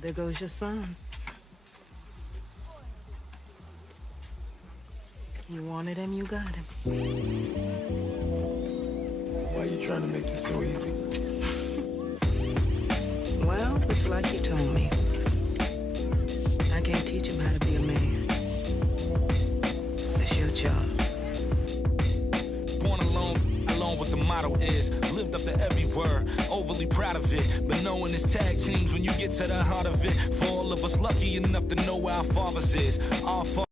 There goes your son. You wanted him, you got him. Why are you trying to make this so easy? Well, it's like you told me. I can't teach him how to be a man. That's your job. Born alone what the motto is. Lived up to every word, overly proud of it. But knowing it's tag teams when you get to the heart of it. For all of us lucky enough to know where our fathers is. Our fathers.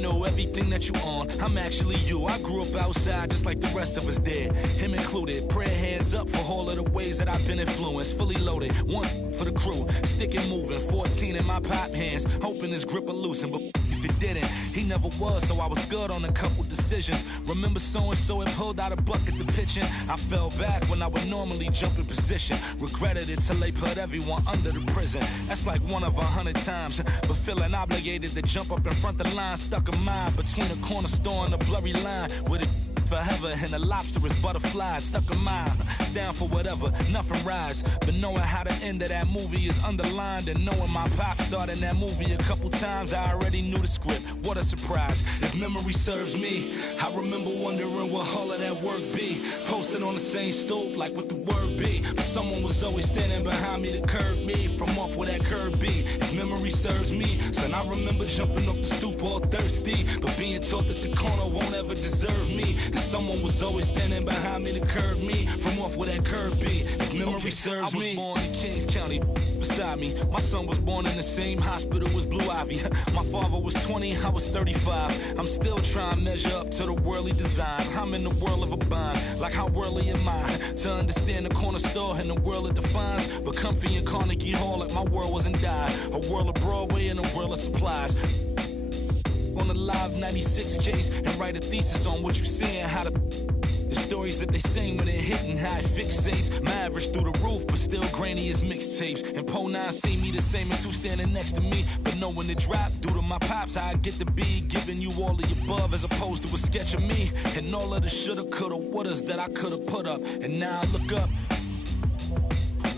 Know everything that you on. I'm actually you. I grew up outside just like the rest of us did. Him included. Prayer hands up for all of the ways that I've been influenced. Fully loaded. One for the crew. Stick and moving. 14 in my pop hands. Hoping his grip will loosen. But if it didn't, he never was. So I was good on a couple decisions. Remember so-and-so had pulled out a bucket to pitching. I fell back when I would normally jump in position. Regretted it till they put everyone under the prison. That's like 1 of 100 times. But feeling obligated to jump up in front the line. Stuck a mind between a corner store and a blurry line with it forever and the lobster is butterfly. Stuck a mind down for whatever, nothing rides. But knowing how the end of that movie is underlined and knowing my pop starred in that movie a couple times, I already knew the script. What a surprise. If memory serves me, I remember wondering what all of that work be. Posted on the same stoop like what the word be. But someone was always standing behind me to curb me from off where that curb be. If memory serves me, son, I remember jumping off the stoop all thirsty, but being taught that the corner won't ever deserve me. And someone was always standing behind me to curb me from off where that curb be. If memory serves me, I was born in Kings County. Beside me, my son was born in the same hospital as Blue Ivy. My father was 20, I was 35. I'm still trying to measure up to the worldly design. I'm in the world of a bind, like how worldly am I? To understand the corner store and the world it defines. But comfy in Carnegie Hall like my world wasn't die. A world of Broadway and a world of supplies. On the live 96 case and write a thesis on what you seeing, how the stories that they sing when it hit and how it fixates. My average through the roof, but still grainy as mixtapes. And Po 9 see me the same as who's standing next to me. But knowing the drop due to my pops, how I get to be giving you all of the above as opposed to a sketch of me. And all of the shoulda, coulda, wouldas that I coulda put up. And now I look up,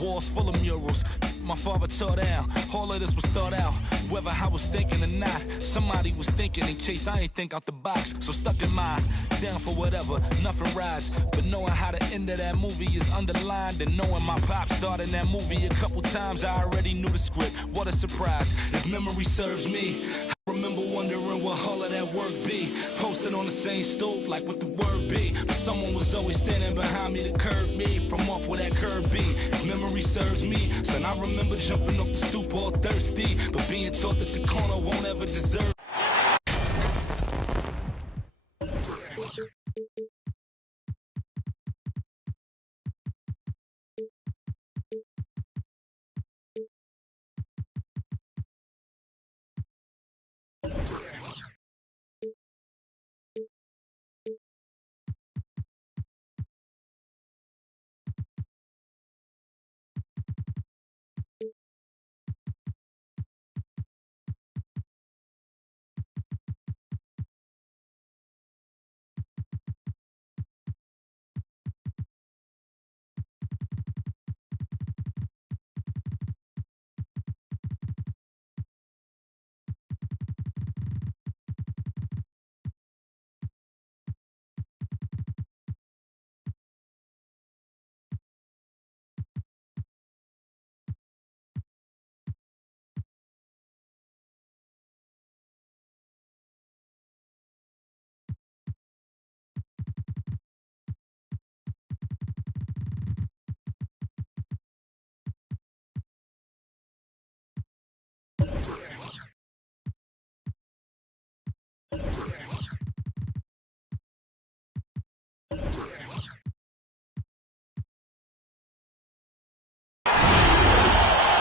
walls full of murals my father tore down. All of this was thought out, whether I was thinking or not. Somebody was thinking in case I ain't think out the box. So stuck in mind, down for whatever, nothing rides. But knowing how the end of that movie is underlined, and knowing my pop starred in that movie a couple times, I already knew the script. What a surprise. If memory serves me, I remember wondering what all of that work be. Posted on the same stoop like what the word be. But someone was always standing behind me to curb me from off where that curb be. If memory serves me, son, I remember jumping off the stoop all thirsty, but being taught that the corner won't ever deserve.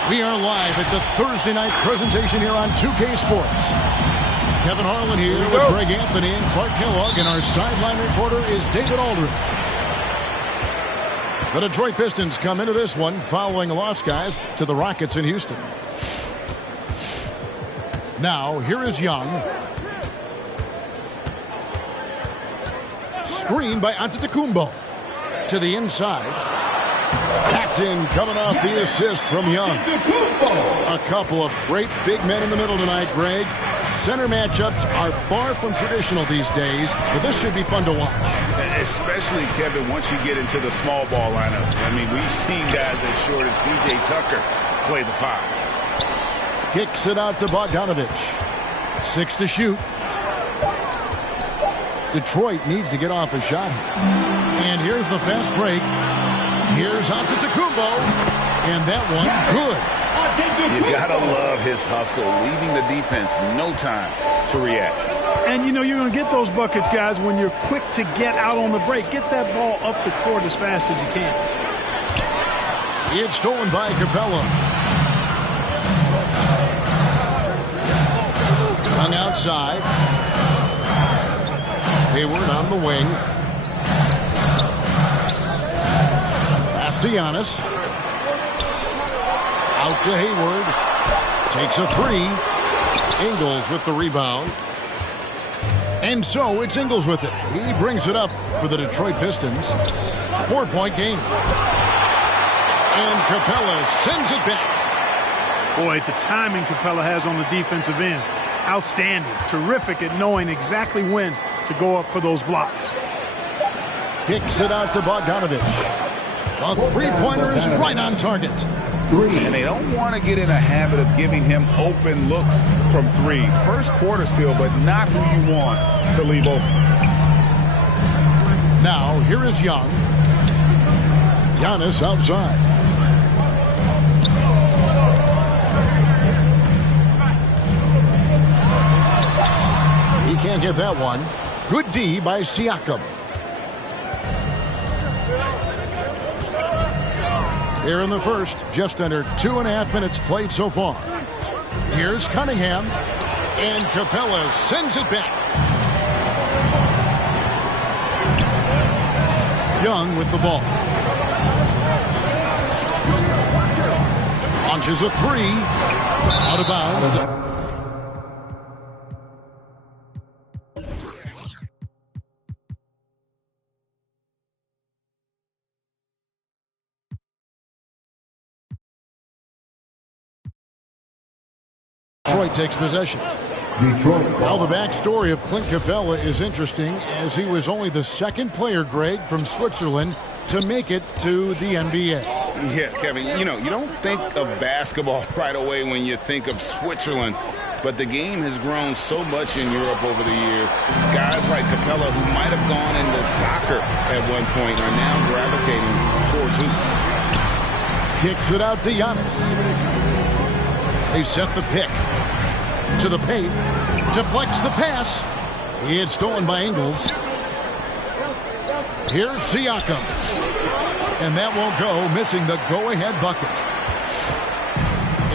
We are live. It's a Thursday night presentation here on 2K Sports. Kevin Harlan here with Greg Anthony and Clark Kellogg, and our sideline reporter is David Aldridge. The Detroit Pistons come into this one following a loss, guys, to the Rockets in Houston. Now, here is Young. screen by Antetokounmpo. To the inside. Paxson coming off the assist from Young. A couple of great big men in the middle tonight, Greg. Center matchups are far from traditional these days, but this should be fun to watch. Especially, Kevin, once you get into the small ball lineups. I mean, we've seen guys as short as P.J. Tucker play the 5. Kicks it out to Bogdanovich. 6 to shoot. Detroit needs to get off a shot. And here's the fast break. Here's Antetokounmpo. And that one, good. You gotta love his hustle, leaving the defense no time to react. And, you know, you're going to get those buckets, guys, when you're quick to get out on the break. Get that ball up the court as fast as you can. It's stolen by Capella. Hung outside. Hayward on the wing. Pass to Giannis. Out to Hayward. Takes a 3. Ingles with the rebound. And so it's Ingles with it. He brings it up for the Detroit Pistons. 4-point game. And Capella sends it back. Boy, the timing Capella has on the defensive end. Outstanding. Terrific at knowing exactly when to go up for those blocks. Kicks it out to Bogdanovich. A three-pointer is right on target. And they don't want to get in a habit of giving him open looks from 3. First quarter still, but not who you want to leave open. Now, here is Young. Giannis outside. He can't get that one. Good D by Siakam. Here in the first, just under 2.5 minutes played so far. Here's Cunningham, and Capella sends it back. Young with the ball. Launches a 3. Out of bounds. Detroit takes possession. Well, the backstory of Clint Capella is interesting, as he was only the second player, Greg, from Switzerland to make it to the NBA. Yeah, Kevin, you know, you don't think of basketball right away when you think of Switzerland, but the game has grown so much in Europe over the years. Guys like Capella, who might have gone into soccer at one point, are now gravitating towards hoops. Kicks it out to Giannis. They set the pick. To the paint. Deflects the pass. It's stolen by Ingles. Here's Siakam. And that won't go, missing the go-ahead bucket.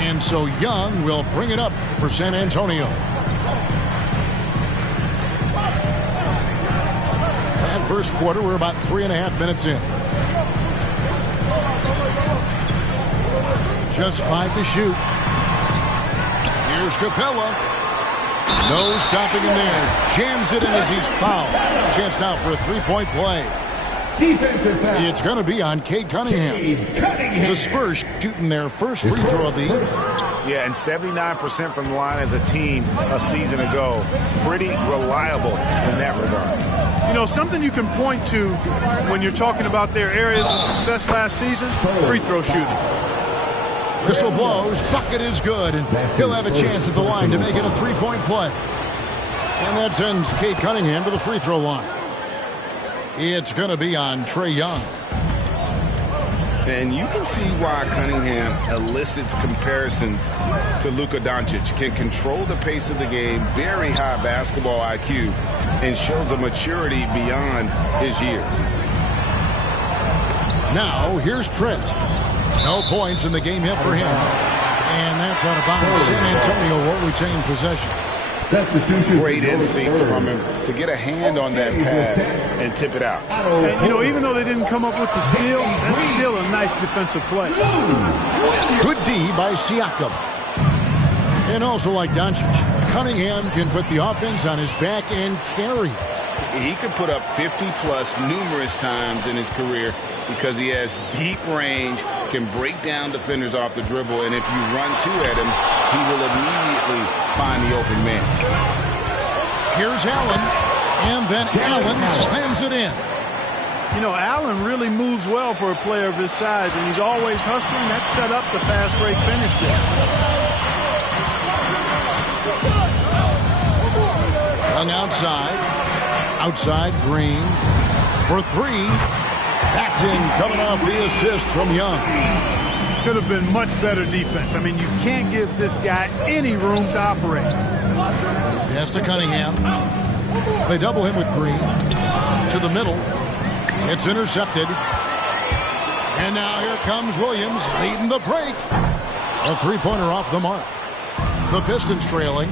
And so Young will bring it up for San Antonio. That first quarter, we're about 3.5 minutes in. Just 5 to shoot. Here's Capella. No stopping him there. Jams it in as he's fouled. Chance now for a 3-point play. It's going to be on Cade Cunningham. The Spurs shooting their first free throw of the year. Yeah, and 79% from the line as a team a season ago. Pretty reliable in that regard. You know, something you can point to when you're talking about their areas of success last season, free throw shooting. Whistle blows, bucket is good, and he'll have a chance at the line to make it a 3-point play. And that sends Cade Cunningham to the free throw line. It's going to be on Trae Young. And you can see why Cunningham elicits comparisons to Luka Doncic. Can control the pace of the game, very high basketball IQ, and shows a maturity beyond his years. Now, here's Trent. No points in the game yet for him. And that's out of bounds. San Antonio will retain possession. Great instincts from him to get a hand on that pass and tip it out. And, you know, even though they didn't come up with the steal, that's still a nice defensive play. Good D by Siakam. And also like Doncic, Cunningham can put the offense on his back and carry it. He could put up 50-plus numerous times in his career because he has deep range, can break down defenders off the dribble, and if you run two at him, he will immediately find the open man. Here's Allen, and then Allen slams it in. You know, Allen really moves well for a player of his size, and he's always hustling. That set up the fast break finish there. Young outside Green for three. That's in, coming off the assist from Young. Could have been much better defense. I mean, you can't give this guy any room to operate. Pass to Cunningham. They double him with Green. To the middle. It's intercepted. And now here comes Williams leading the break. A three-pointer off the mark. The Pistons trailing.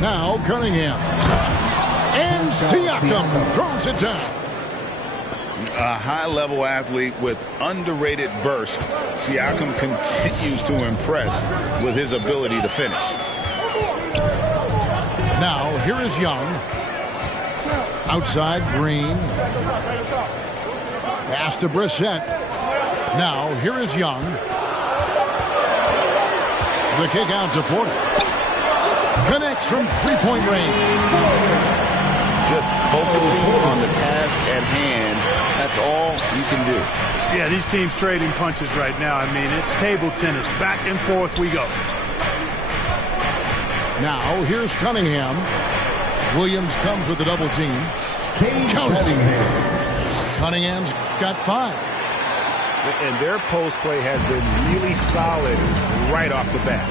Now Cunningham. And Siakam throws it down. A high-level athlete with underrated burst. Siakam continues to impress with his ability to finish. Now here is Young. Outside Green. Pass to Brissett. Now here is Young. The kick out to Porter. Connects from three-point range. Just focusing on the task at hand. That's all you can do. Yeah, these teams trading punches right now. I mean, it's table tennis. Back and forth we go. Now here's Cunningham. Williams comes with the double team. Cunningham's got 5. And their post play has been really solid right off the bat.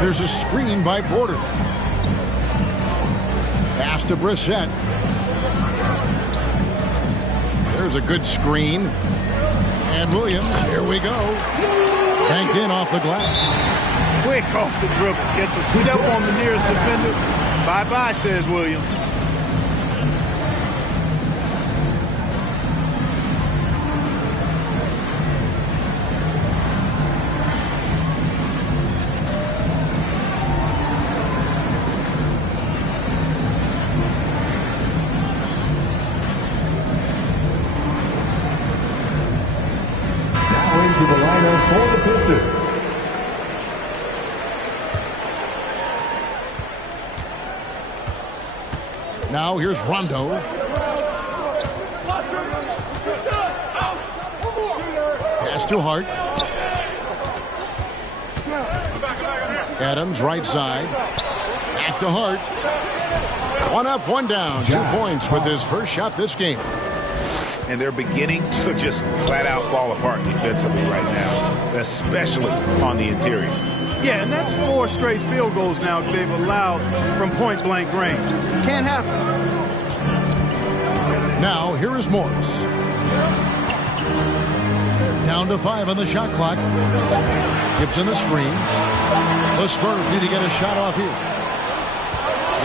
There's a screen by Porter. Pass to Brissett. There's a good screen. And Williams, here we go. Banked in off the glass. Quick off the dribble. Gets a step on the nearest defender. Bye-bye, says Williams. Into the lineup for the Pistons. Now here's Rondo. Pass to Hart. Adams right side. Back to Hart. One up, one down. 2 points with his first shot this game. And they're beginning to just flat out fall apart defensively right now, especially on the interior. Yeah, and that's 4 straight field goals now they've allowed from point-blank range. Can't happen. Now, here is Morris. Down to 5 on the shot clock. Gibson the screen. The Spurs need to get a shot off here.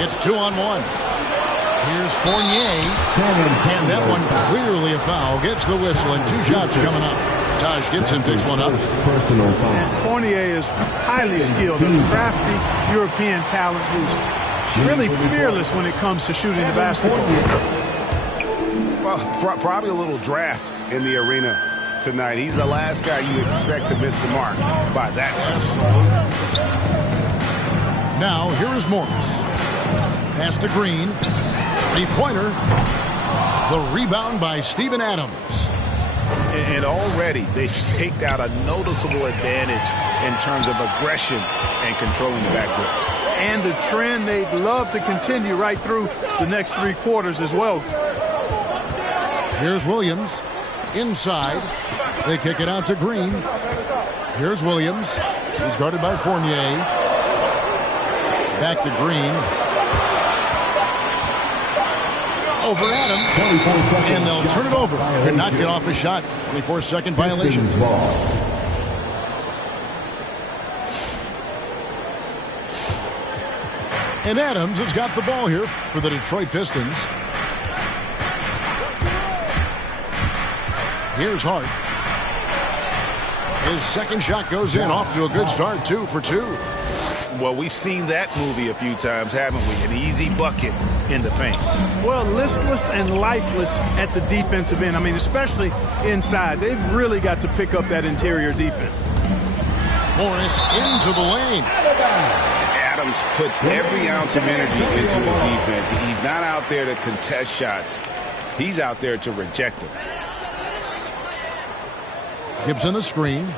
It's 2-on-1. Here's Fournier, and that one clearly a foul. Gets the whistle, and 2 shots coming up. Taj Gibson picks one up. And Fournier is highly skilled, a crafty European talent who's really fearless when it comes to shooting the basketball. Well, probably a little draft in the arena tonight. He's the last guy you expect to miss the mark by that much. Now, here is Morris. Pass to Green. 3-pointer. The rebound by Steven Adams. And already they've staked out a noticeable advantage in terms of aggression and controlling the backcourt. And the trend they'd love to continue right through the next 3 quarters as well. Here's Williams. Inside. They kick it out to Green. Here's Williams. He's guarded by Fournier. Back to Green. Over Adams, and they'll turn it over. Could not get off a shot. 24-second violation. And Adams has got the ball here for the Detroit Pistons. Here's Hart. His second shot goes in, off to a good start, 2 for 2. Well, we've seen that movie a few times, haven't we? An easy bucket in the paint. Well, listless and lifeless at the defensive end. I mean, especially inside. They've really got to pick up that interior defense. Morris into the lane. Adams puts every ounce of energy into his defense. He's not out there to contest shots. He's out there to reject them. Gibson the screen.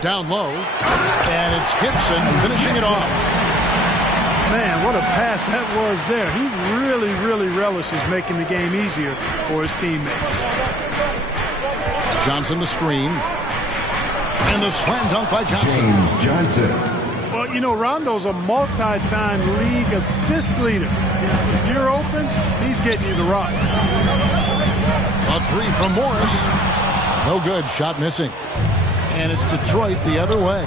Down low. And it's Gibson finishing it off. Man, what a pass that was there. He really relishes making the game easier for his teammates. Johnson the screen. And the slam dunk by Johnson. James Johnson. Well, you know, Rondo's a multi-time league assist leader. If you're open, he's getting you the rock. A three from Morris. No good. Shot missing. And it's Detroit the other way.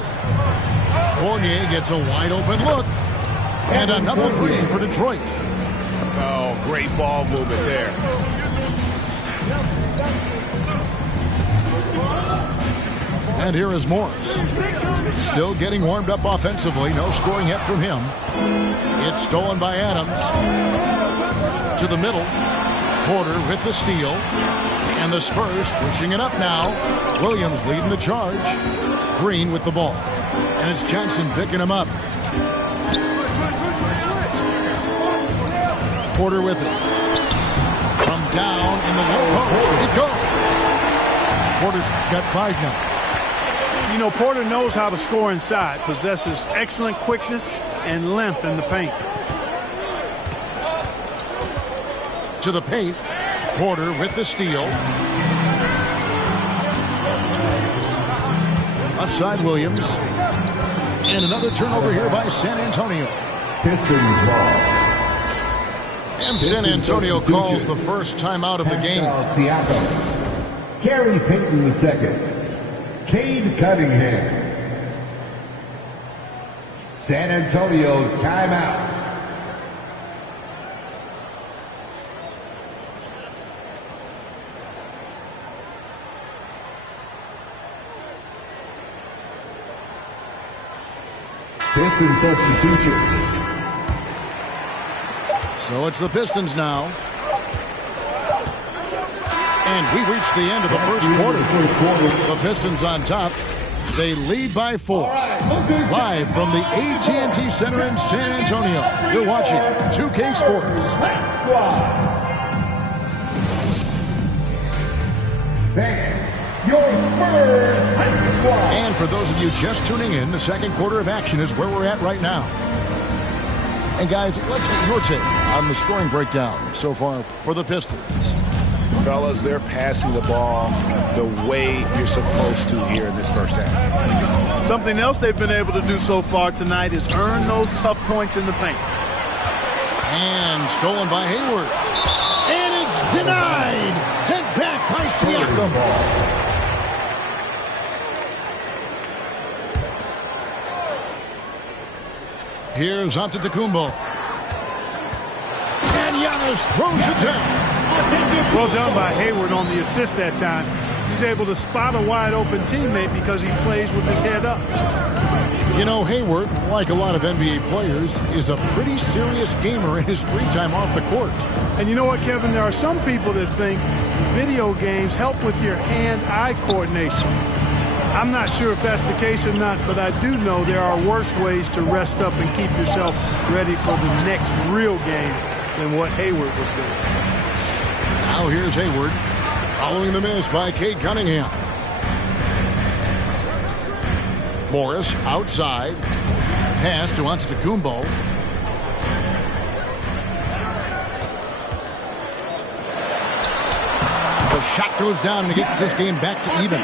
Fournier gets a wide open look. And another three for Detroit. Oh, great ball movement there. And here is Morris. Still getting warmed up offensively. No scoring yet from him. It's stolen by Adams. To the middle. Porter with the steal. And the Spurs pushing it up now. Williams leading the charge. Green with the ball. And it's Jackson picking him up. Porter with it. From down in the low post. It goes. Porter's got 5 now. You know, Porter knows how to score inside. Possesses excellent quickness and length in the paint. To the paint. Porter with the steal. Offside Williams. And another turnover here by San Antonio. Pistons ball. And San Antonio calls the first timeout of the game. Siakam. Gary Payton II. Cade Cunningham. San Antonio timeout. Pistons substitution. So it's the Pistons now. And we reach the end of the first quarter. The Pistons on top. They lead by 4. Live from the AT&T Center in San Antonio. You're watching 2K Sports. Fans, your Spurs Hype Squad. And for those of you just tuning in, the second quarter of action is where we're at right now. And guys, let's get your take on the scoring breakdown so far for the Pistons. Fellas, they're passing the ball the way you're supposed to here in this first half. Something else they've been able to do so far tonight is earn those tough points in the paint. And stolen by Hayward. And it's denied. Sent back by Siakam. Here's Antetokounmpo. And Giannis throws it down. Well done by Hayward on the assist that time. He's able to spot a wide open teammate because he plays with his head up. You know, Hayward, like a lot of NBA players, is a pretty serious gamer in his free time off the court. And you know what, Kevin? There are some people that think video games help with your hand-eye coordination. I'm not sure if that's the case or not, but I do know there are worse ways to rest up and keep yourself ready for the next real game than what Hayward was doing. Now here's Hayward, following the miss by Cade Cunningham. Morris outside. Pass to Antetokounmpo. The shot goes down and it gets this game back to even.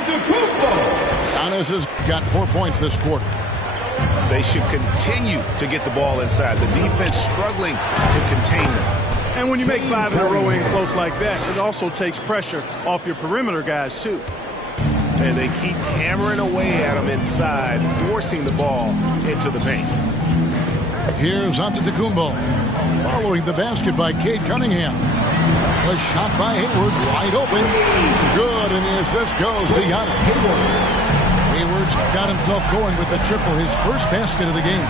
Giannis has got 4 points this quarter. They should continue to get the ball inside. The defense struggling to contain them. And when you make 5 in a row in close like that, it also takes pressure off your perimeter guys, too. And they keep hammering away at them inside, forcing the ball into the paint. Here's Antetokounmpo, following the basket by Cade Cunningham. A shot by Hayward, wide open. Good, and the assist goes to Giannis. Hayward's got himself going with the triple, his first basket of the game.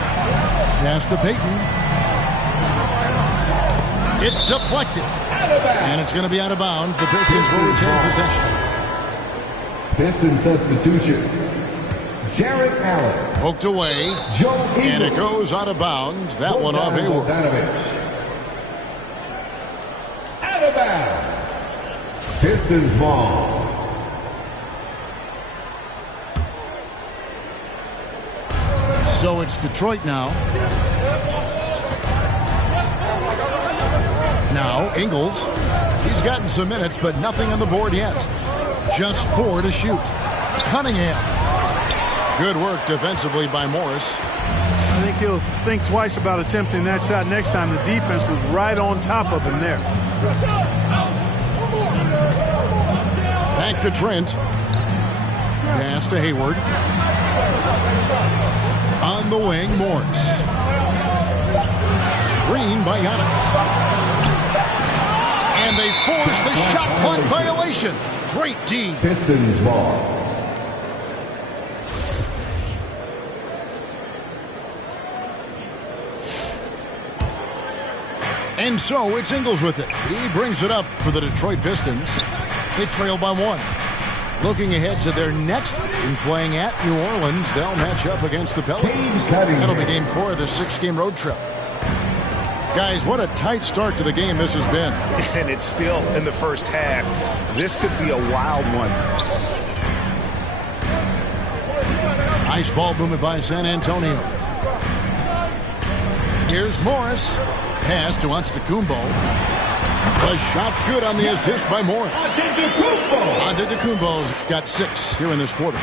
Pass to Payton. It's deflected. And it's going to be out of bounds. The Pistons will retain possession. Piston substitution. Jarrett Allen. Poked away. And it goes out of bounds. That one off Hayward. Out of bounds. Pistons ball. So it's Detroit now. Now Ingles. He's gotten some minutes, but nothing on the board yet. Just 4 to shoot. Cunningham. Good work defensively by Morris. I think he'll think twice about attempting that shot next time. The defense was right on top of him there. Back to Trent. Pass to Hayward. On the wing, Morris. Screen by Giannis. And they force the shot clock violation. Great D. Pistons ball. And so it's Ingles with it. He brings it up for the Detroit Pistons. They trail by 1. Looking ahead to their next game, playing at New Orleans, they'll match up against the Pelicans. That'll be game 4 of the 6-game road trip. Guys, what a tight start to the game this has been. And it's still in the first half. This could be a wild one. Nice ball movement by San Antonio. Here's Morris. Pass to Antetokounmpo. The shot's good on the assist by Morris. Antetokounmpo's got 6 here in this quarter.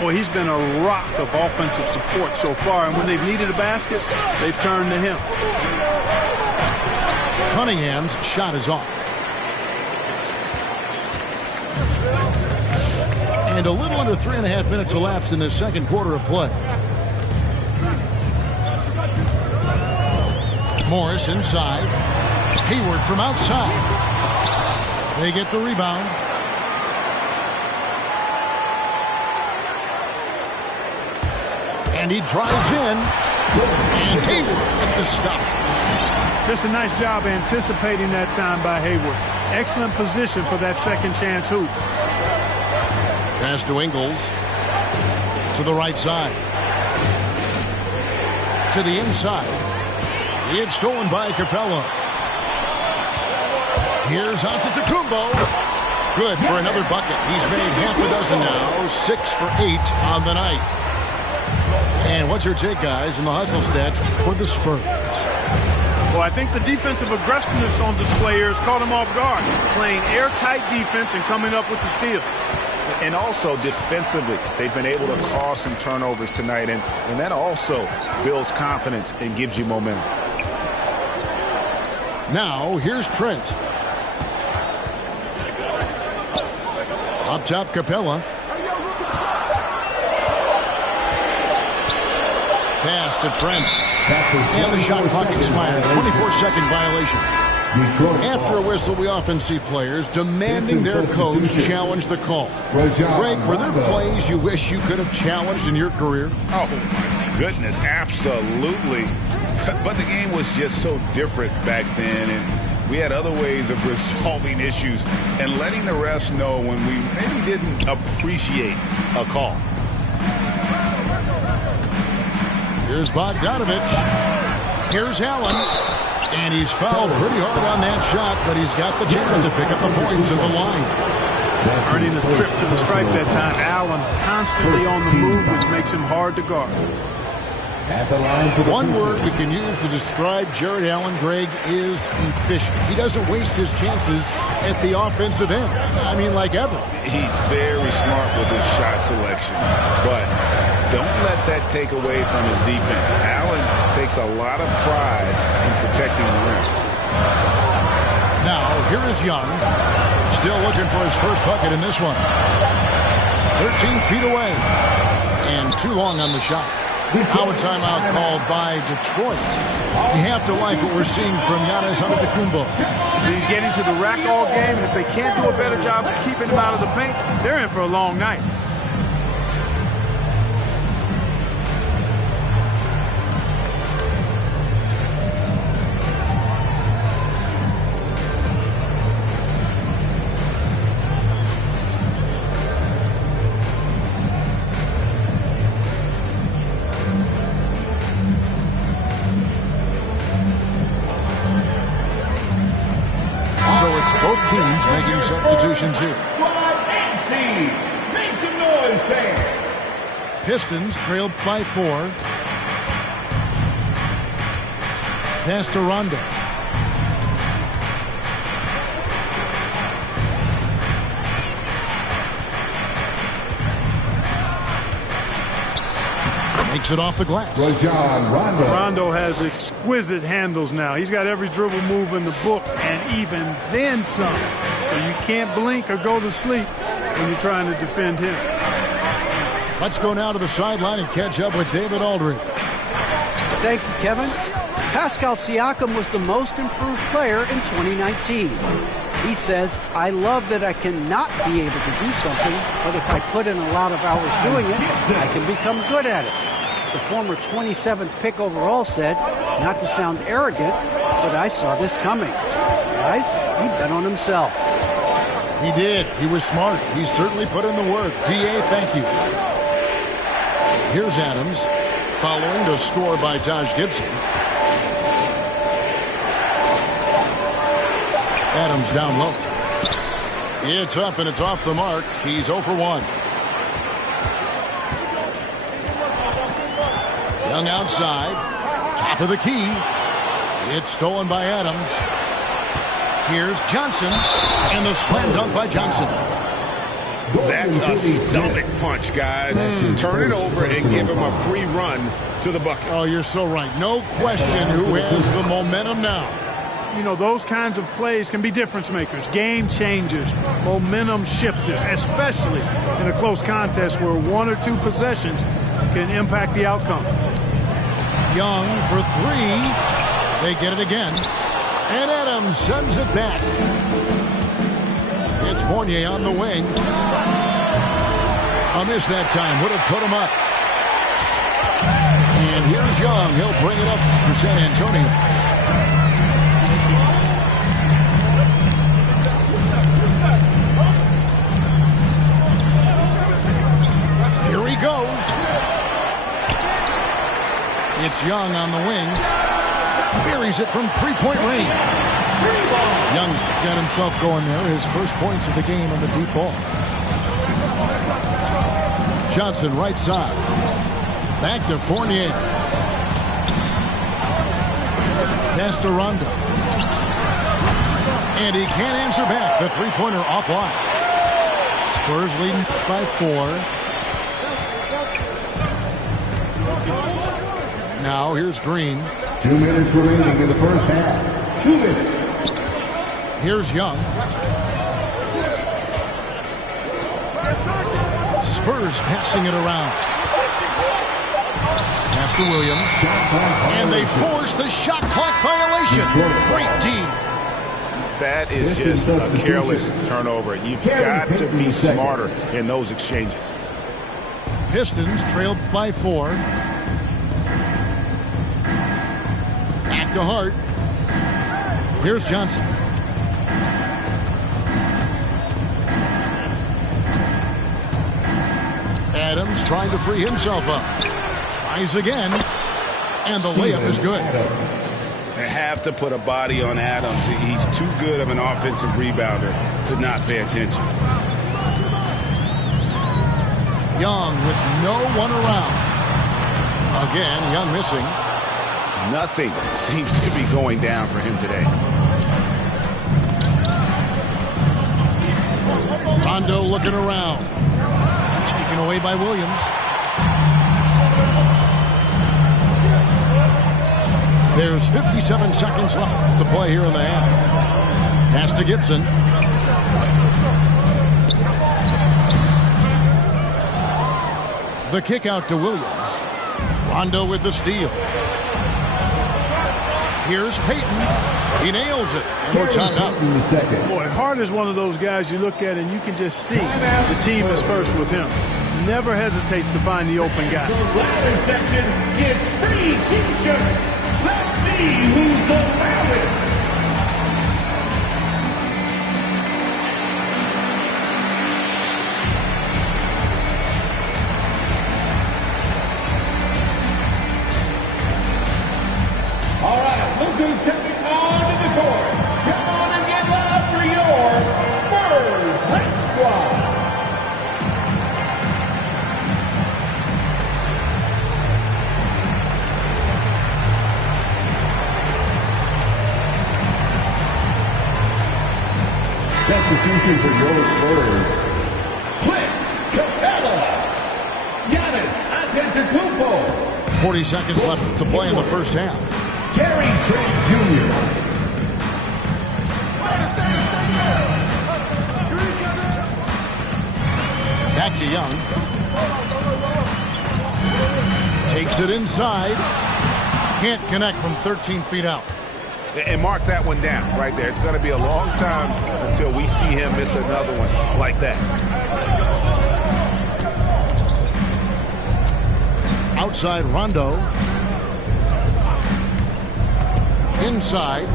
Well, he's been a rock of offensive support so far, and when they've needed a basket, they've turned to him. Cunningham's shot is off. And a little under 3.5 minutes elapsed in the second quarter of play. Morris inside. Hayward from outside. They get the rebound. And he drives in. And Hayward with the stuff. This is a nice job anticipating that time by Hayward. Excellent position for that second chance hoop. Pass to Ingles. To the right side. To the inside. It's stolen by Capella. Here's Antetokounmpo. Good for another bucket. He's made half a dozen now. 6 for 8 on the night. And what's your take, guys, in the hustle stats for the Spurs? Well, I think the defensive aggressiveness on display here has caught him off guard. Playing airtight defense and coming up with the steal. And also defensively, they've been able to cause some turnovers tonight. And that also builds confidence and gives you momentum. Now, here's Trent. Up top, Capella. Pass to Trent. And the shot clock expires. 24-second violation. After a whistle, we often see players demanding their coach challenge the call. Greg, were there plays you wish you could have challenged in your career? Oh, goodness, absolutely. But the game was just so different back then, and we had other ways of resolving issues and letting the refs know when we maybe didn't appreciate a call. Here's Bogdanovich. Here's Allen. And he's fouled pretty hard on that shot, but he's got the chance to pick up the points at the line. Earning a trip to the stripe that time. Allen constantly on the move, which makes him hard to guard. At the line for the One word we can use to describe Jared Allen, Greg, is efficient. He doesn't waste his chances at the offensive end. I mean, like ever. He's very smart with his shot selection, but don't let that take away from his defense. Allen takes a lot of pride in protecting the rim. Now, here is Young. Still looking for his first bucket in this one. 13 feet away. And too long on the shot. Now a timeout called by Detroit. You have to like what we're seeing from Giannis Antetokounmpo. He's getting to the rack all game, and if they can't do a better job of keeping him out of the paint, they're in for a long night. teams making substitutions here. Make some noise, fans. Pistons trailed by 4. Pass to Rondo. Makes it off the glass. Rondo. Rondo has exquisite handles now. He's got every dribble move in the book, and even then some. So you can't blink or go to sleep when you're trying to defend him. Let's go now to the sideline and catch up with David Aldridge. Thank you, Kevin. Pascal Siakam was the most improved player in 2019. He says, I love that I cannot be able to do something, but if I put in a lot of hours doing it, I can become good at it. The former 27th pick overall said, not to sound arrogant, but I saw this coming. Guys, he bet on himself. He did. He was smart. He certainly put in the work. D.A., thank you. Here's Adams, following the score by Taj Gibson. Adams down low. It's up and it's off the mark. He's 0 for 1. Young outside. Top of the key. It's stolen by Adams. Here's Johnson. And the slam dunk by Johnson. That's a stomach punch, guys. Turn it over and give him a free run to the bucket. Oh, you're so right. No question who has the momentum now. You know, those kinds of plays can be difference makers, game changers, momentum shifters, especially in a close contest where 1 or 2 possessions can impact the outcome. Young for 3. They get it again. And Adams sends it back. It's Fournier on the wing. A miss that time. Would have put him up. And here's Young. He'll bring it up for San Antonio. Here he goes. It's Young on the wing. Buries it from 3-point range. Young's got himself going there. His first points of the game on the deep ball. Johnson right side. Back to Fournier. Pass to Rondo. And he can't answer back. The three-pointer offline. Spurs leading by 4. Now here's Green. 2 minutes remaining in the first half. 2 minutes. Here's Young. Spurs passing it around. Pass to Williams. And they force the shot clock violation. Great team. That is just a careless turnover. You've got to be smarter in those exchanges. Pistons trailed by 4. Back to Hart. Here's Johnson. Adams trying to free himself up. Tries again. And the layup is good. They have to put a body on Adams. He's too good of an offensive rebounder to not pay attention. Young with no one around. Again, Young missing. Nothing seems to be going down for him today. Rondo looking around. Taken away by Williams. There's 57 seconds left to play here in the half. Pass to Gibson. The kick out to Williams. Rondo with the steal. Here's Payton. He nails it. And we're tied up. In the second. Boy, Hart is one of those guys you look at and you can just see the team is first with him. Never hesitates to find the open guy. Ladder section gets free t-shirts. Let's see who's the loudest. All right, look who's coming onto the court. Come on and get loud for your Substitution for your Spurs. Clint Capella. Giannis Antetokounmpo. 40 seconds left to play in the first half. Gary Trent Jr. Back to Young. Takes it inside. Can't connect from 13 feet out. And mark that one down right there. It's going to be a long time until we see him miss another one like that. Outside Rondo. Inside.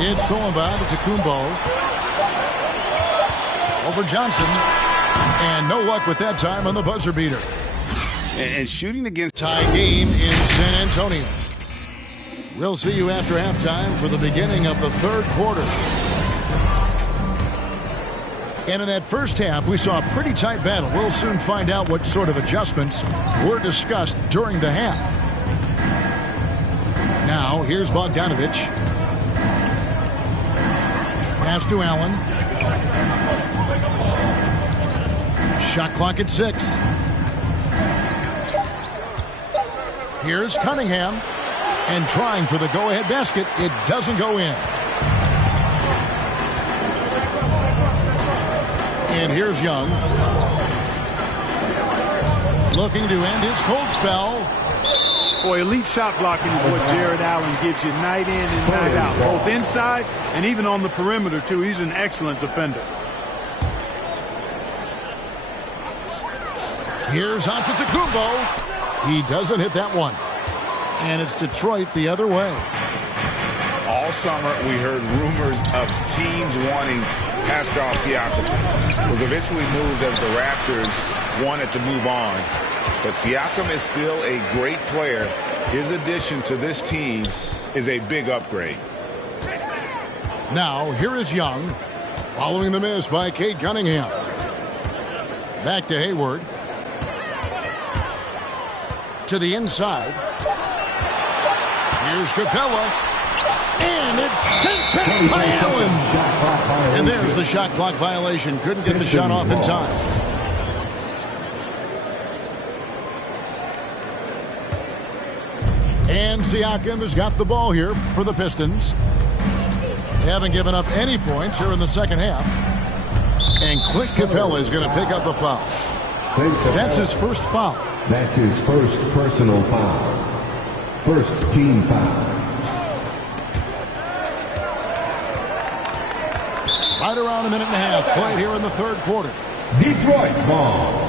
It's Solomon to Kumbo. Over Johnson. And no luck with that time on the buzzer beater. And shooting against tie game in San Antonio. We'll see you after halftime for the beginning of the third quarter. And in that first half, we saw a pretty tight battle. We'll soon find out what sort of adjustments were discussed during the half. Now, here's Bogdanovich. Pass to Allen. Shot clock at 6. Here's Cunningham. And trying for the go-ahead basket. It doesn't go in. And here's Young. Looking to end his cold spell. Boy, elite shot blocking is what Jared Allen gives you night in and night out. Both inside and even on the perimeter, too. He's an excellent defender. Here's Antetokounmpo. He doesn't hit that one. And it's Detroit the other way. All summer, we heard rumors of teams wanting Pascal Siakam. Was eventually moved as the Raptors wanted to move on. But Siakam is still a great player. His addition to this team is a big upgrade. Now, here is Young, following the miss by Cade Cunningham. Back to Hayward. To the inside. Here's Capella. And it's sent back by Allen. And there's the shot clock violation. Couldn't get the shot off in time. And Siakam has got the ball here for the Pistons. They haven't given up any points here in the second half. And Clint Capella is going to pick up the foul. That's his first foul. That's his first personal foul. First team foul. Right around a minute and a half played here in the third quarter. Detroit ball.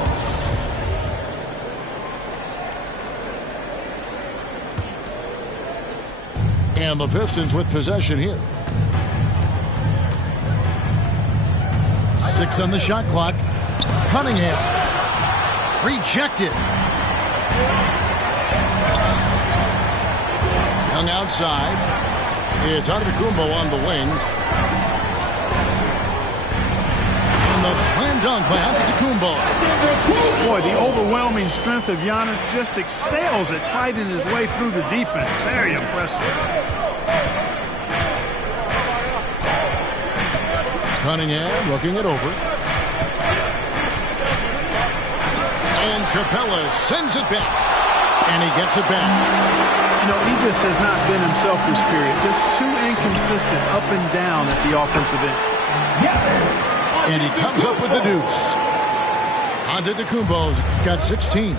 And the Pistons with possession here. 6 on the shot clock. Cunningham. Rejected. Young outside. It's Antetokounmpo on the wing. And the slam dunk by Antetokounmpo. Boy, the overwhelming strength of Giannis just excels at fighting his way through the defense. Very impressive. Cunningham looking it over. And Capella sends it back. And he gets it back. You know, he just has not been himself this period. Just too inconsistent up and down at the offensive end. And he comes up with the deuce. Antetokounmpo's got 16.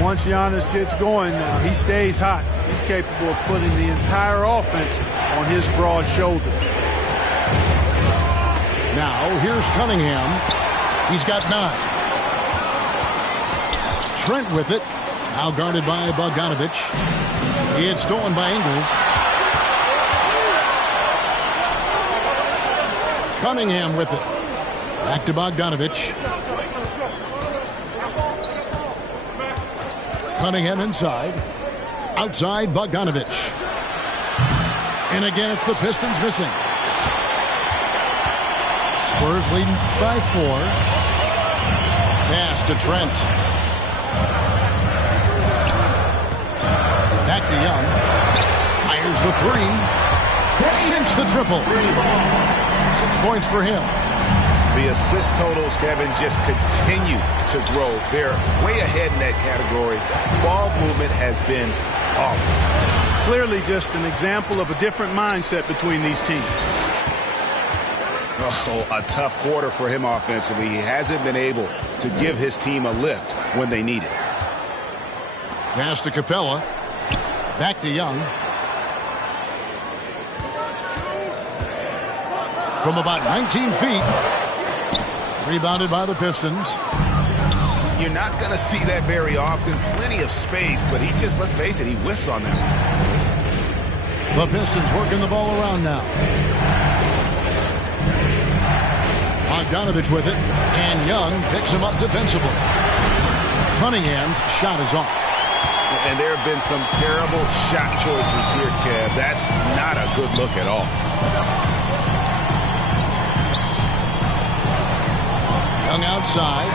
Once Giannis gets going now, he stays hot. He's capable of putting the entire offense on his broad shoulder. Now, here's Cunningham. He's got 9. Trent with it. Now guarded by Bogdanovich. It's stolen by Ingles. Cunningham with it. Back to Bogdanovich. Cunningham inside. Outside Bogdanovich. And again, it's the Pistons missing. Spurs leading by 4. Pass to Trent. Back to Young. Fires the 3. Sinks the triple. 6 points for him. The assist totals, Kevin, just continue to grow. They're way ahead in that category. Ball movement has been flawless. Clearly just an example of a different mindset between these teams. Oh, a tough quarter for him offensively. He hasn't been able to give his team a lift when they need it. Pass to Capella. Back to Young. From about 19 feet. Rebounded by the Pistons. You're not going to see that very often. Plenty of space, but he just, let's face it, he whiffs on that. The Pistons working the ball around now. Bogdanovich with it, and Young picks him up defensively. Cunningham's shot is off. And there have been some terrible shot choices here, Kev. That's not a good look at all. Young outside.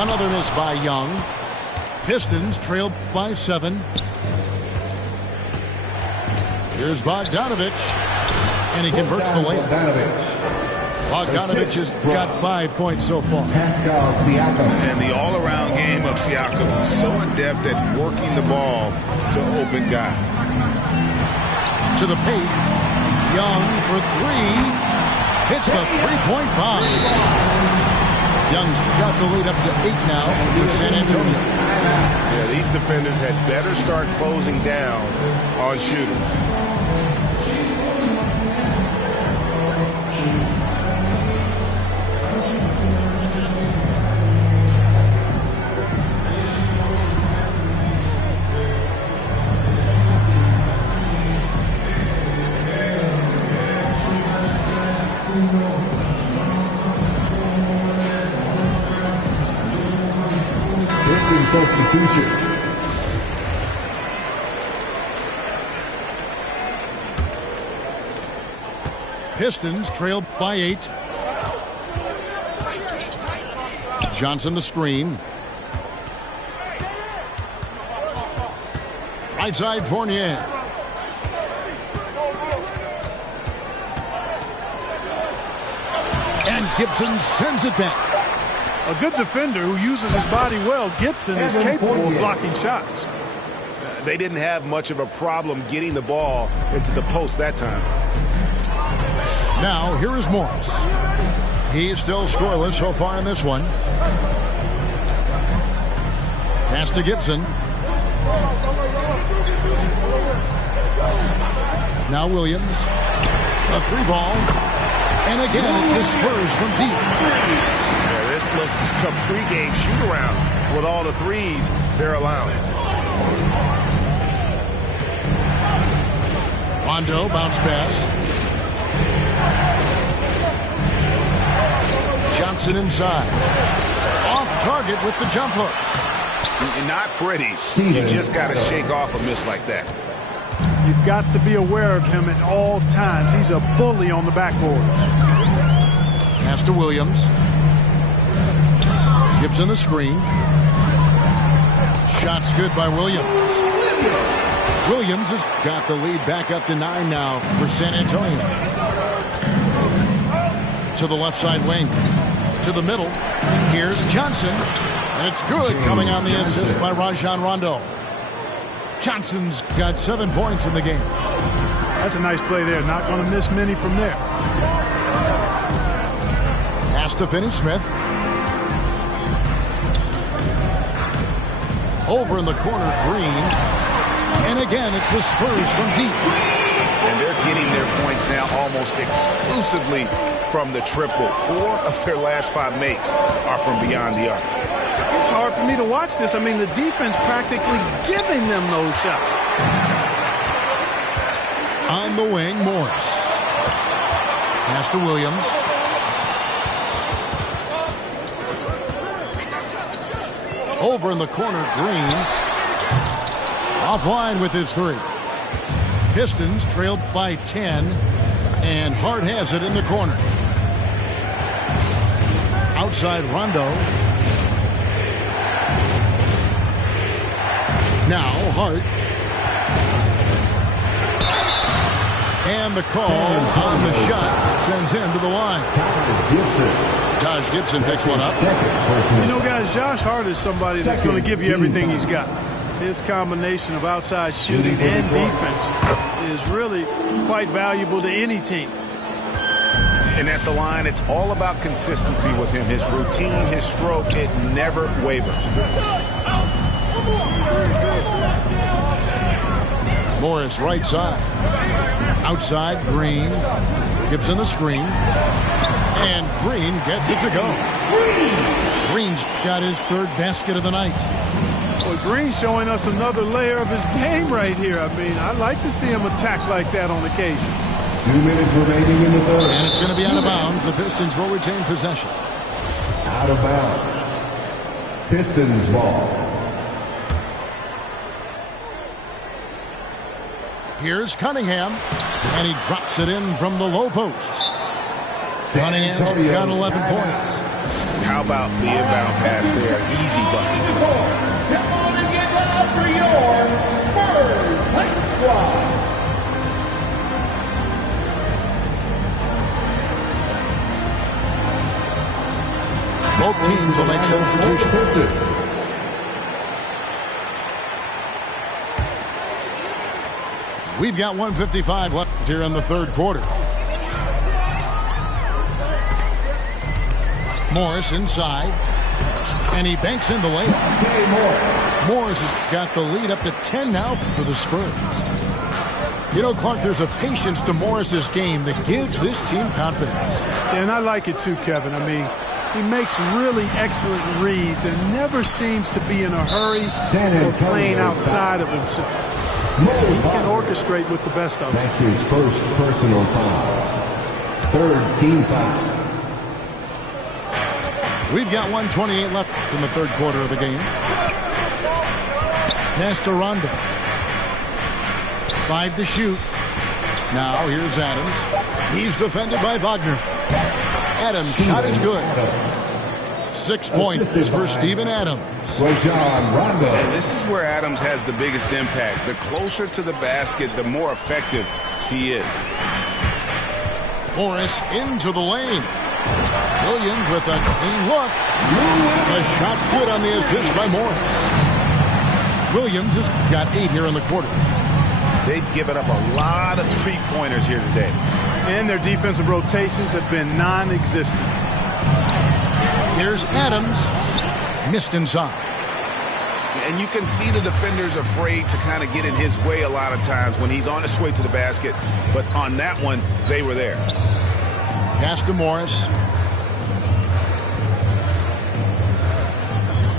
Another miss by Young. Pistons trailed by 7. Here's Bogdanovich, and he converts the layup. Bogdanovich has got 5 points so far. And the all-around game of Siakam is so adept at working the ball to open guys. To the paint. Young for 3. Hits the three-point bomb. Young's got the lead up to 8 now for San Antonio. Yeah, these defenders had better start closing down on shooting. Substitution. Pistons trailed by 8. Johnson the screen. Right side Fournier. And Gibson sends it back. A good defender who uses his body well. Gibson is capable of blocking shots. They didn't have much of a problem getting the ball into the post that time. Now, here is Morris. He's still scoreless so far in this one. Pass to Gibson. Now Williams. A 3-ball. And again, it's the Spurs from deep. This looks like a pregame shoot-around with all the threes they're allowing. Rondo, bounce pass. Johnson inside. Off target with the jump hook. Not pretty. You just got to shake off a miss like that. You've got to be aware of him at all times. He's a bully on the backboard. Pass to Williams. Gibson the screen. Shot's good by Williams. Williams has got the lead back up to 9 now for San Antonio. To the left side wing. To the middle. Here's Johnson. And it's good coming on the assist by Rajon Rondo. Johnson's got 7 points in the game. That's a nice play there. Not going to miss many from there. Pass to Finney-Smith. Over in the corner, Green. And again, it's the Spurs from deep. And they're getting their points now almost exclusively from the triple. 4 of their last 5 makes are from beyond the arc. It's hard for me to watch this. I mean, the defense practically giving them those shots. On the wing, Morris. Pass to Williams. Over in the corner, Green. Offline with his 3. Pistons trailed by 10. And Hart has it in the corner. Outside Rondo. Now Hart. And And the call on the shot sends him to the line. Josh Gibson picks one up. You know, guys, Josh Hart is somebody that's going to give you everything he's got. His combination of outside shooting and defense is really quite valuable to any team. And at the line, it's all about consistency with him. His routine, his stroke, it never wavers. Morris right side. Outside, Green. Gibson the screen. And Green gets it to go. Green's got his third basket of the night. Well, Green's showing us another layer of his game right here. I mean, I like to see him attack like that on occasion. 2 minutes remaining in the third. And it's going to be out of bounds. The Pistons will retain possession. Out of bounds. Pistons ball. Here's Cunningham. And he drops it in from the low post. Cunningham's got 11 points. How about the inbound pass there? Easy bucket. Come on and get loud for your Spurs Light Squad. Both teams will make substitutions. We've got 1:55 left here in the third quarter. Morris inside. And he banks in the layup. Morris has got the lead up to 10 now for the Spurs. You know, Clark, there's a patience to Morris's game that gives this team confidence. And I like it too, Kevin. I mean, he makes really excellent reads and never seems to be in a hurry or playing outside of himself. He can orchestrate with the best of them. That's his first personal foul. Third team foul. We've got 1:28 left in the third quarter of the game. Pass to Rondo. 5 to shoot. Now here's Adams. He's defended by Wagner. Adams' shot is good. 6 points for Steven Adams. And this is where Adams has the biggest impact. The closer to the basket, the more effective he is. Morris into the lane. Williams with a clean look. The shot's good on the assist by Morris. Williams has got 8 here in the quarter. They've given up a lot of three-pointers here today. And their defensive rotations have been non-existent. Here's Adams. Missed inside. And you can see the defenders afraid to kind of get in his way a lot of times when he's on his way to the basket. But on that one, they were there. Pass to Morris.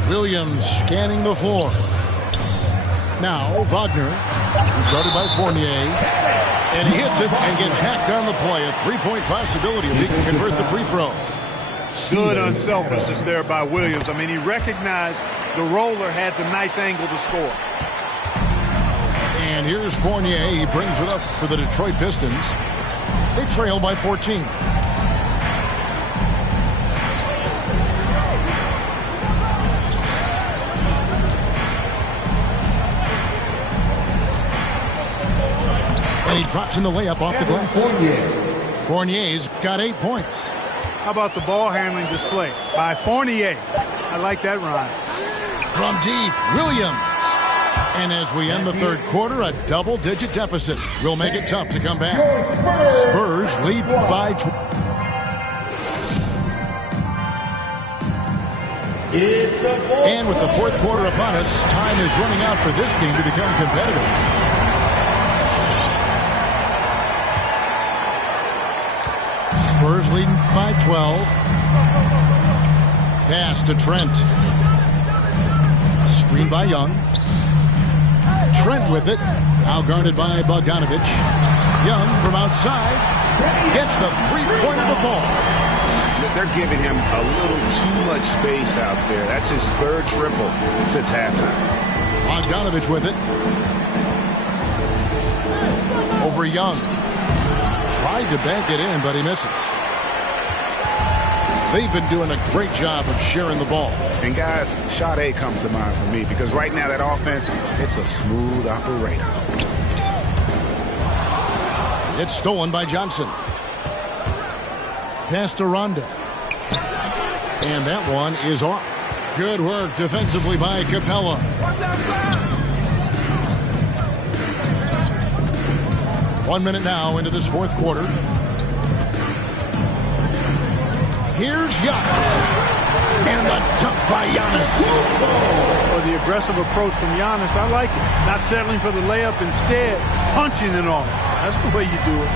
Williams scanning the floor. Now Wagner, who's guarded by Fournier, and he hits it and gets hacked on the play. A three-point possibility if he can convert the free throw. Good unselfishness there by Williams. I mean, he recognized the roller had the nice angle to score. And here's Fournier. He brings it up for the Detroit Pistons. They trail by 14. And he drops in the layup off the glass. Fournier's got 8 points. How about the ball handling display by Fournier? I like that rhyme. From deep, Williams. And as we end the third quarter, a double-digit deficit will make it tough to come back. Spurs lead by 12. And with the fourth quarter upon us, time is running out for this game to become competitive. Spurs leading by 12. Pass to Trent. Screen by Young. Trent with it. Now guarded by Bogdanovich. Young from outside. Gets the three-pointer to fall. They're giving him a little too much space out there. That's his third triple since halftime. Bogdanovich with it. Over Young. Tried to bank it in, but he misses. They've been doing a great job of sharing the ball. And guys, shot A comes to mind for me because right now that offense, it's a smooth operator. It's stolen by Johnson. Pass to Rondo. And that one is off. Good work defensively by Capella. 1 minute now into this fourth quarter. Here's Giannis. And the dunk by Giannis. Well, the aggressive approach from Giannis, I like it. Not settling for the layup, instead punching it on. That's the way you do it.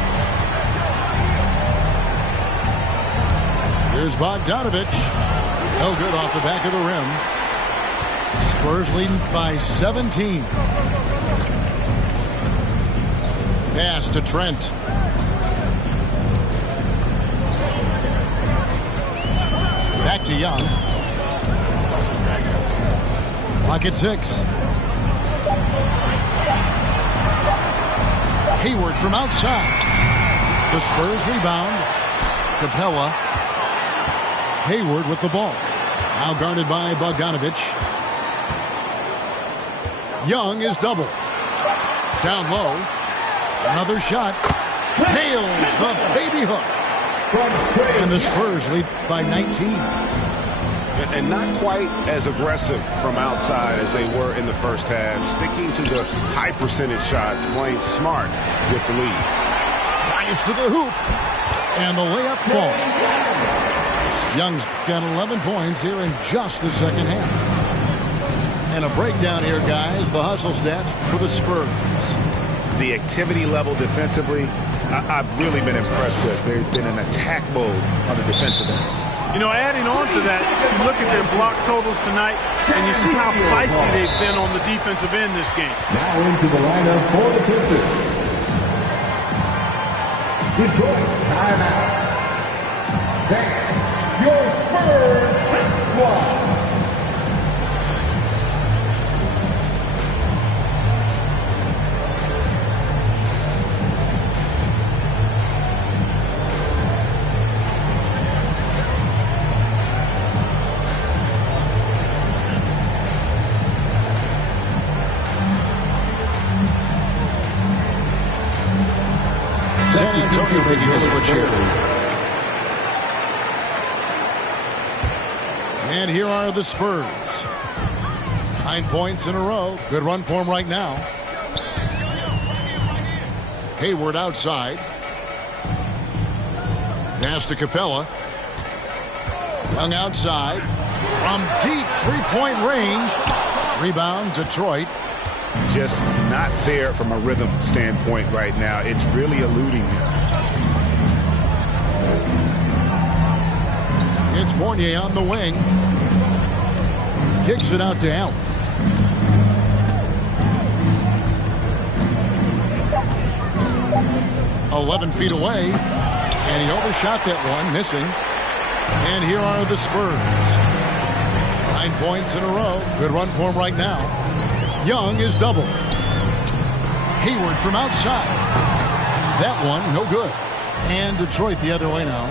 Here's Bogdanovich. No good off the back of the rim. Spurs leading by 17. Pass to Trent. Back to Young. Clock at 6. Hayward from outside. The Spurs rebound. Capella. Hayward with the ball. Now guarded by Bogdanovich. Young is double. Down low. Another shot. Nails the baby hook. And the Spurs lead by 19. And not quite as aggressive from outside as they were in the first half. Sticking to the high percentage shots, playing smart with the lead. Drives to the hoop. And the layup falls. Young's got 11 points here in just the second half. And a breakdown here, guys. The hustle stats for the Spurs. The activity level defensively, I've really been impressed with. There's been an attack mode on the defensive end. You know, adding on to that, you look at their block totals tonight, and you see how feisty they've been on the defensive end this game. Now into the lineup for the Pistons. Detroit timeout. Then your Spurs squad. Making a switch here. And here are the Spurs. 9 points in a row. Good run for them right now. Hayward outside. Pass to Capella. Young outside. From deep three-point range. Rebound, Detroit. Just not there from a rhythm standpoint right now. It's really eluding him. It's Fournier on the wing. Kicks it out to Allen. "11 feet away. And he overshot that one, missing. And here are the Spurs. 9 points in a row. Good run for him right now. Young is double. Hayward from outside. That one, no good. And Detroit the other way now.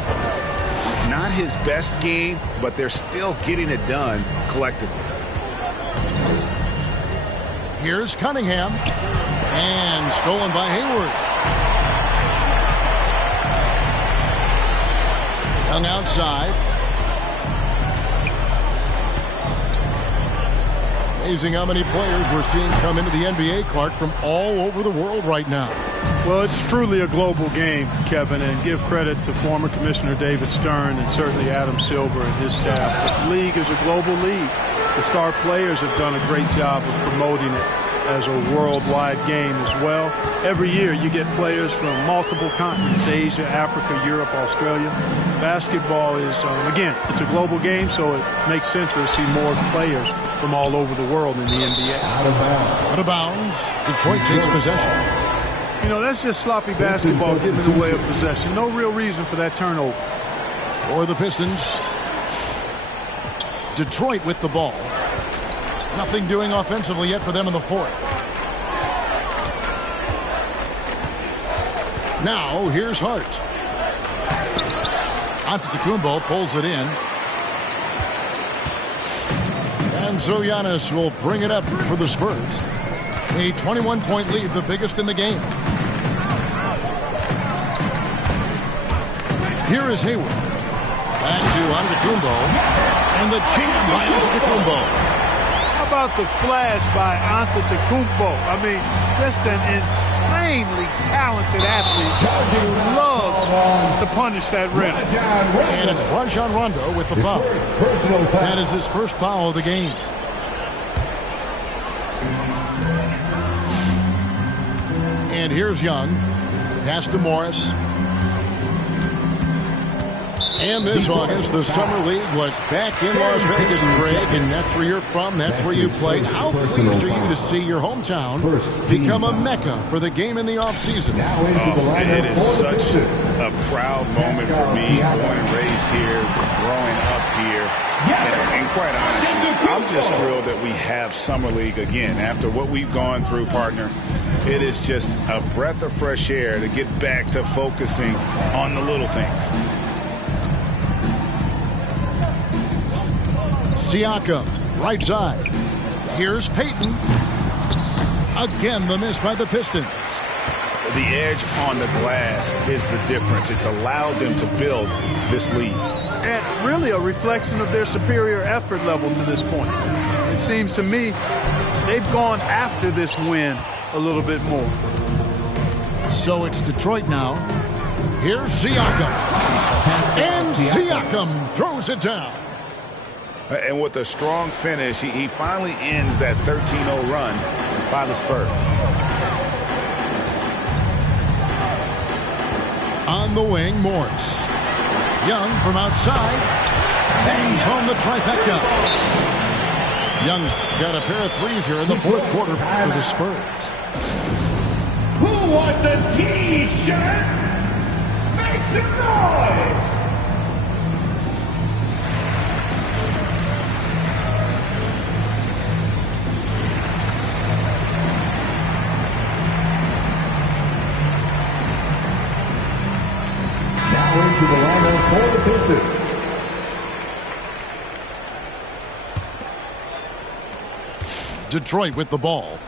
Not his best game, but they're still getting it done collectively. Here's Cunningham. And stolen by Hayward. Young outside. Amazing how many players we're seeing come into the NBA, Clark, from all over the world right now. Well, it's truly a global game, Kevin, and give credit to former Commissioner David Stern and certainly Adam Silver and his staff. The league is a global league. The star players have done a great job of promoting it as a worldwide game as well. Every year you get players from multiple continents: Asia, Africa, Europe, Australia. Basketball is, again, it's a global game, so it makes sense to see more players from all over the world in the NBA. Out of bounds. Detroit takes possession. You know, that's just sloppy basketball getting in the way of possession. No real reason for that turnover. For the Pistons, Detroit with the ball. Nothing doing offensively yet for them in the fourth. Now, here's Hart. Antetokounmpo pulls it in. And so Giannis will bring it up for the Spurs. A 21-point lead, the biggest in the game. Here is Hayward. Back to Antetokounmpo. And the cheat by Antetokounmpo. How about the flash by Antetokounmpo? I mean, just an insanely talented athlete who loves to punish that rim. And it's Rajon Rondo with the foul. That is his first foul of the game. And here's Young. Pass to Morris. And this August, the Summer League was back in Las Vegas, Greg, and that's where you're from, that's where you played. How pleased are you to see your hometown become a mecca for the game in the offseason? It is such a proud moment for me, born and raised here, growing up here. And quite honestly, I'm just thrilled that we have Summer League again. After what we've gone through, partner, it is just a breath of fresh air to get back to focusing on the little things. Siakam, right side. Here's Payton. Again, the miss by the Pistons. The edge on the glass is the difference. It's allowed them to build this lead. And really a reflection of their superior effort level to this point. It seems to me they've gone after this win a little bit more. So it's Detroit now. Here's Siakam. And Siakam throws it down. And with a strong finish, he finally ends that 13-0 run by the Spurs. On the wing, Morris. Young from outside. Bangs home the trifecta. Young's got a pair of threes here in the fourth quarter for the Spurs. Who wants a T-shirt? Make some noise! Into the lineup for the Pistons. Detroit with the ball.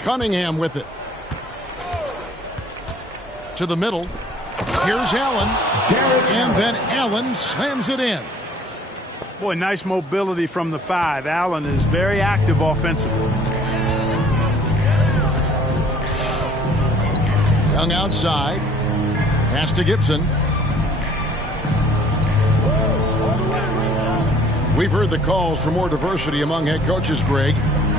Cunningham with it. To the middle. Here's Allen. And then Allen slams it in. Boy, nice mobility from the 5. Allen is very active offensively. Young outside. Pass to Gibson. We've heard the calls for more diversity among head coaches, Greg.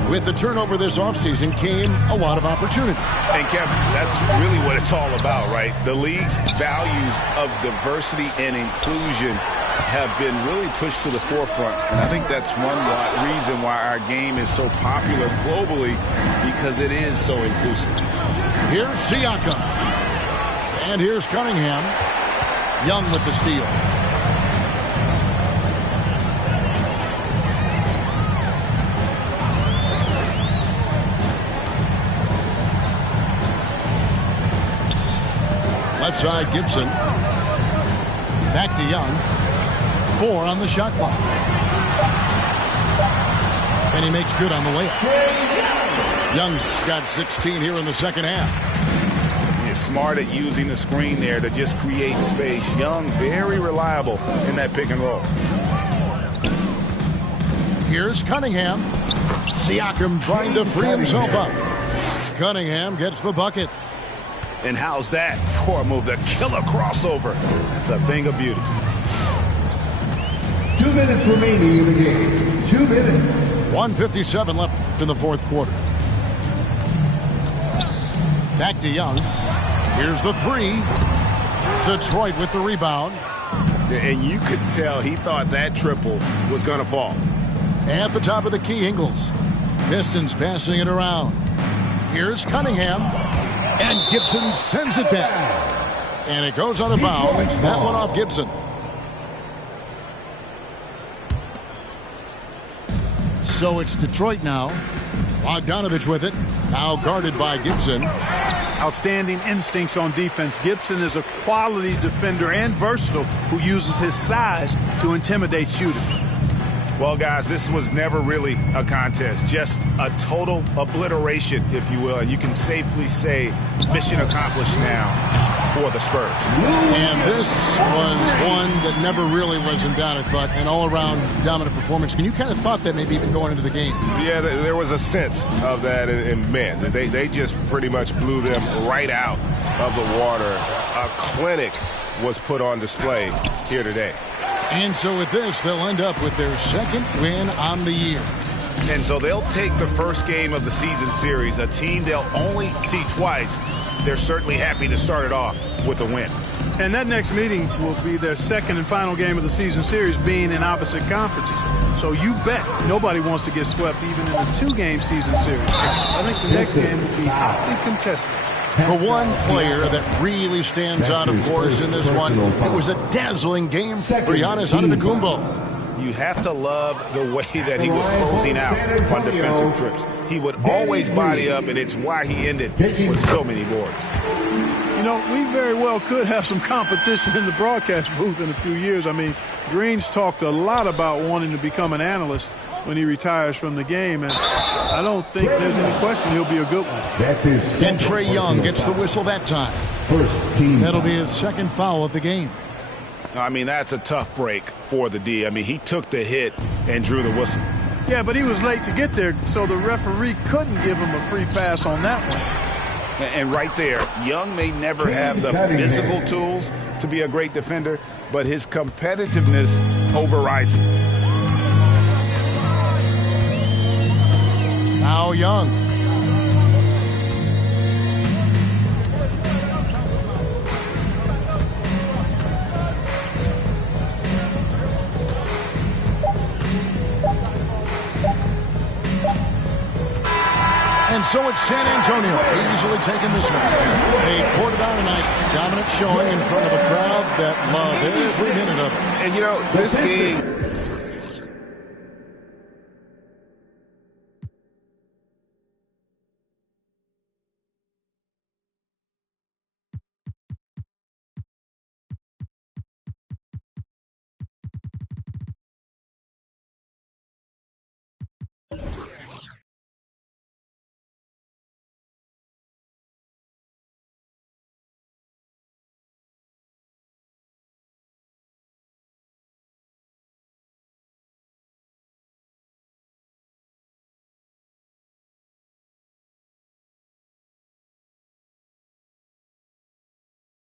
With the turnover this offseason came a lot of opportunity. And, Kevin, that's really what it's all about, right? The league's values of diversity and inclusion have been really pushed to the forefront. And I think that's one reason why our game is so popular globally, because it is so inclusive. Here's Siakam. And here's Cunningham. Young with the steal. Left side, Gibson. Back to Young. 4 on the shot clock. And he makes good on the layup. Young's got 16 here in the second half. He's smart at using the screen there to just create space. Young, very reliable in that pick and roll. Here's Cunningham. Siakam trying to free himself up. Cunningham gets the bucket. And how's that for a move? The killer crossover. That's a thing of beauty. 2 minutes remaining in the game. 2 minutes. 1:57 left in the fourth quarter. Back to Young. Here's the 3. Detroit with the rebound. And you could tell he thought that triple was going to fall. At the top of the key, Ingles. Pistons passing it around. Here's Cunningham. And Gibson sends it back. And it goes out of bounds. That one off Gibson. So it's Detroit now. Bogdanovich with it. Now guarded by Gibson. Outstanding instincts on defense. Gibson is a quality defender and versatile who uses his size to intimidate shooters. Well, guys, this was never really a contest, just a total obliteration, if you will. And you can safely say mission accomplished now for the Spurs. And this was one that never really was in doubt, I thought, an all-around dominant performance. And you kind of thought that maybe even going into the game. Yeah, there was a sense of that, and man, they just pretty much blew them right out of the water. A clinic was put on display here today. And so with this, they'll end up with their second win on the year. And so they'll take the first game of the season series, a team they'll only see twice. They're certainly happy to start it off with a win. And that next meeting will be their second and final game of the season series, being in opposite conferences. So you bet nobody wants to get swept even in a 2-game season series. I think the next game will be hotly contested. The one player that really stands out, of course, in this one, it was a dazzling game for Giannis Antetokounmpo. You have to love the way that he was closing out on defensive trips. He would always body up, and it's why he ended with so many boards. You know, we very well could have some competition in the broadcast booth in a few years. I mean, Green's talked a lot about wanting to become an analyst when he retires from the game, and I don't think there's any question he'll be a good one. That's his. And Trae Young gets the whistle that time. First team. That'll be his second foul of the game. I mean, that's a tough break for the D. I mean, he took the hit and drew the whistle. Yeah, but he was late to get there, so the referee couldn't give him a free pass on that one. And right there, Young may never have the physical tools to be a great defender, but his competitiveness overrides it. Now Young. And so it's San Antonio easily taking this one. They poured it on tonight. Dominant showing in front of a crowd that loved every minute of it. And, you know, this game